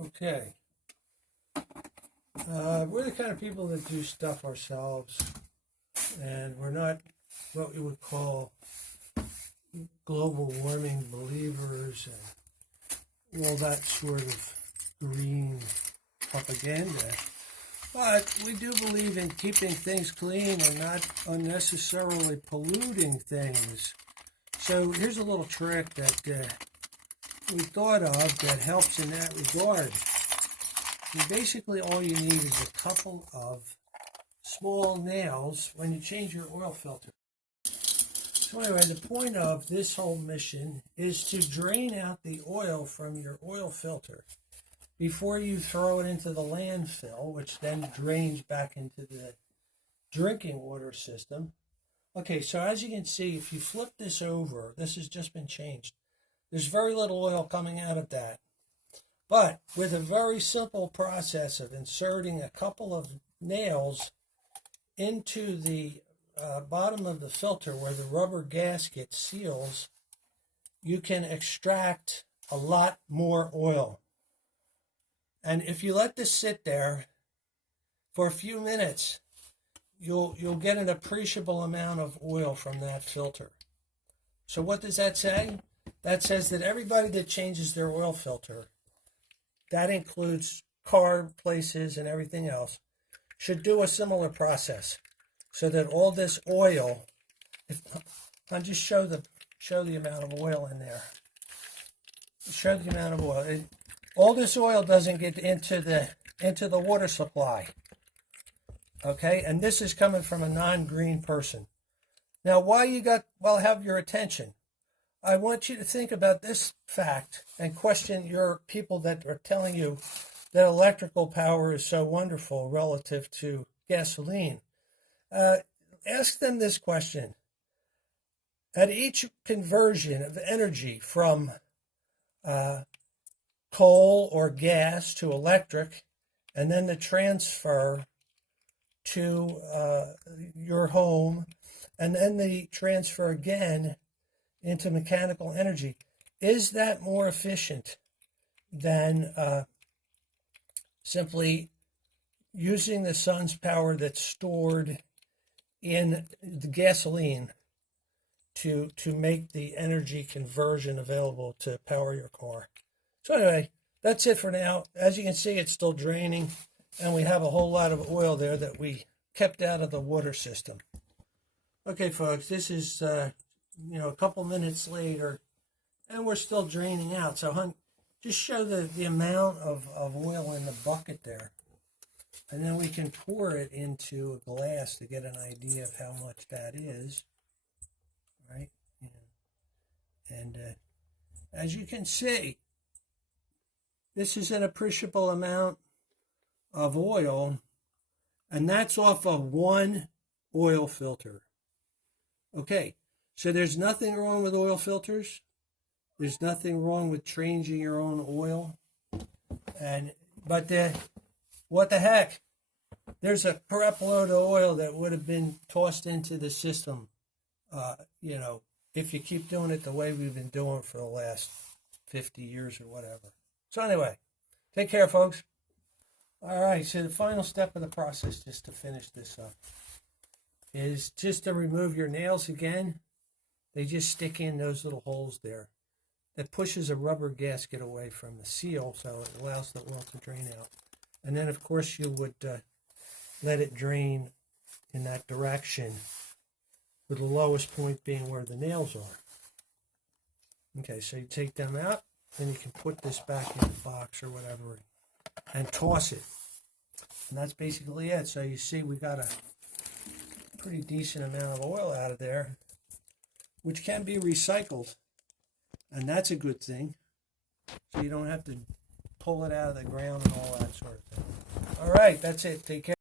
Okay. We're the kind of people that do stuff ourselves, and we're not what we would call global warming believers and all that sort of green propaganda. But we do believe in keeping things clean and not unnecessarily polluting things. So here's a little trick that we thought of that helps in that regard. And basically all you need is a couple of small nails when you change your oil filter. So anyway, the point of this whole mission is to drain out the oil from your oil filter before you throw it into the landfill, which then drains back into the drinking water system. Okay, so as you can see, if you flip this over, this has just been changed. There's very little oil coming out of that. But with a very simple process of inserting a couple of nails into the bottom of the filter where the rubber gasket seals, you can extract a lot more oil. And if you let this sit there for a few minutes, you'll get an appreciable amount of oil from that filter. So what does that say? That says that everybody that changes their oil filter, that includes car places and everything else, should do a similar process so that all this oil, I'll just show the amount of oil in there. Show the amount of oil. All this oil doesn't get into the water supply. Okay, and this is coming from a non-green person. Now, I'll have your attention. I want you to think about this fact and question your people that are telling you that electrical power is so wonderful relative to gasoline. Ask them this question. At each conversion of energy from coal or gas to electric, and then the transfer to your home, and then the transfer again into mechanical energy, is that more efficient than simply using the sun's power that's stored in the gasoline to make the energy conversion available to power your car? So anyway, that's it for now. As you can see, it's still draining, and we have a whole lot of oil there that we kept out of the water system. Okay, folks, this is a couple minutes later, and we're still draining out. So just show the amount of oil in the bucket there, and then we can pour it into a glass to get an idea of how much that is, right? And as you can see, this is an appreciable amount of oil, and that's off of one oil filter. Okay, so there's nothing wrong with oil filters. There's nothing wrong with changing your own oil. But what the heck? There's a crap load of oil that would have been tossed into the system, if you keep doing it the way we've been doing for the last 50 years or whatever. So anyway, take care, folks. All right, so the final step of the process, just to finish this up, is just to remove your nails again. They just stick in those little holes there. That pushes a rubber gasket away from the seal, so it allows the oil to drain out. And then, of course, you would let it drain in that direction, with the lowest point being where the nails are. Okay, so you take them out, then you can put this back in the box or whatever and toss it. And that's basically it. So you see we got a pretty decent amount of oil out of there, which can be recycled. And that's a good thing. So you don't have to pull it out of the ground and all that sort of thing. All right, that's it. Take care.